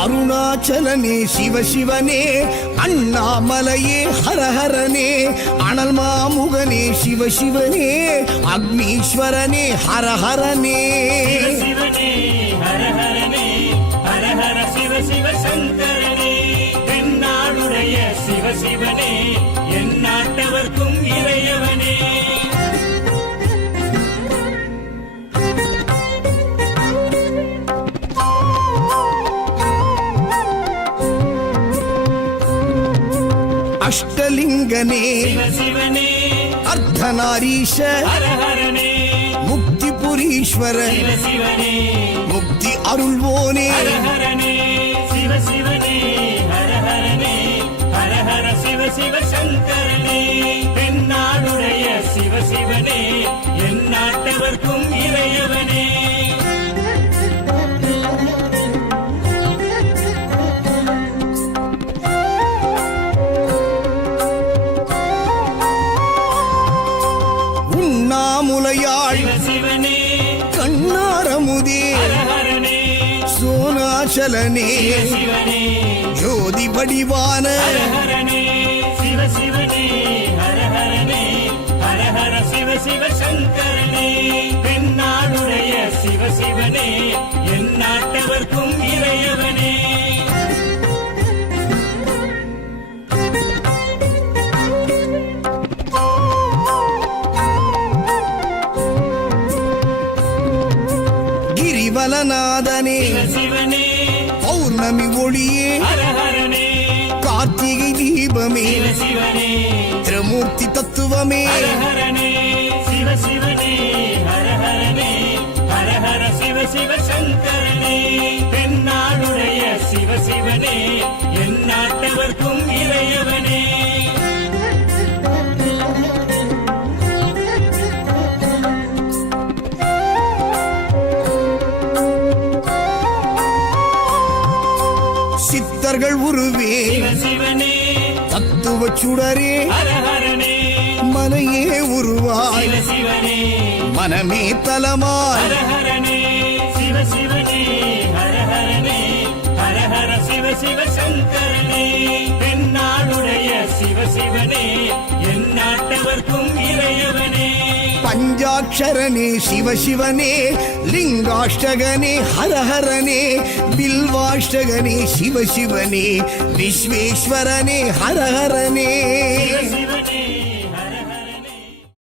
அருணாச்சலனே சிவசிவனே, அண்ணாமலையே ஹரஹரனே, அனல் மாமுகனே சிவசிவனே, அக்னீஸ்வரனே ஹரஹரனே. சிவனே ஹரஹரனே, ஹரஹர சிவ சிவ சங்கரனே, தென்னாடுடைய சிவசிவனே, என் நாட்டவர்க்கும் இறையவனே. அஷ்டலிங்கனே சிவசிவனே, அர்த்தநாரீஷ ஹரஹரனே, முக்திபுரீஸ்வர சிவசிவனே, முக்தி அருள்வோனே. ஹரஹரனே சிவசிவனே, ஹரஹரனே, ஹரஹர சிவ சிவ சங்கரனே, தென்னாடுடைய சிவசிவனே, என் நாட்டவர்க்கும் இறையவனே. உண்ணாமுலையாள் சிவசிவனே, கண்ணாரமுதே ஹரஹரனே, சோனாச்சலனே சிவசிவனே, ஜோதி வடிவான ஹரஹரனே சிவசிவனே, ஹரஹரனே, ஹரஹர சிவ சிவ சங்கரனே, தென்னாடுடைய சிவசிவனே, என் நாட்டவர்க்கும் இறையவனே. கிரிவலநாதனே சிவசிவனே, பௌர்ணமி ஒளியே ஹரஹரனே, கார்த்திகை தீபமே சிவசிவனே, திரிமூர்த்தி தத்துவமே. ஹரஹரனே சிவசிவனே, ஹரஹரனே, ஹரஹர சிவ சிவ சங்கரனே, தென்னாடுடைய சிவசிவனே, என் நாட்டவர்க்கும் இறையவனே. சித்தர்கள் உருவே சிவசிவனே, தத்துவ சுடரே ஹரஹரனே, மனையே உருவாய் சிவசிவனே, மனமே தலமாய். ஹரஹரனே சிவசிவனே, ஹரஹரனே, ஹரஹர சிவ சிவ சங்கரனே, தென்னாடுடைய சிவசிவனே, என் நாட்டவர்க்கும் இறையவனே. பஞ்சாட்சரனே சிவசிவனே, லிங்காஷ்டகனே ஹரஹரனே, பில்வாஷ்டகனே சிவசிவனே, விஸ்வேஸ்வரனே ஹரஹரனே.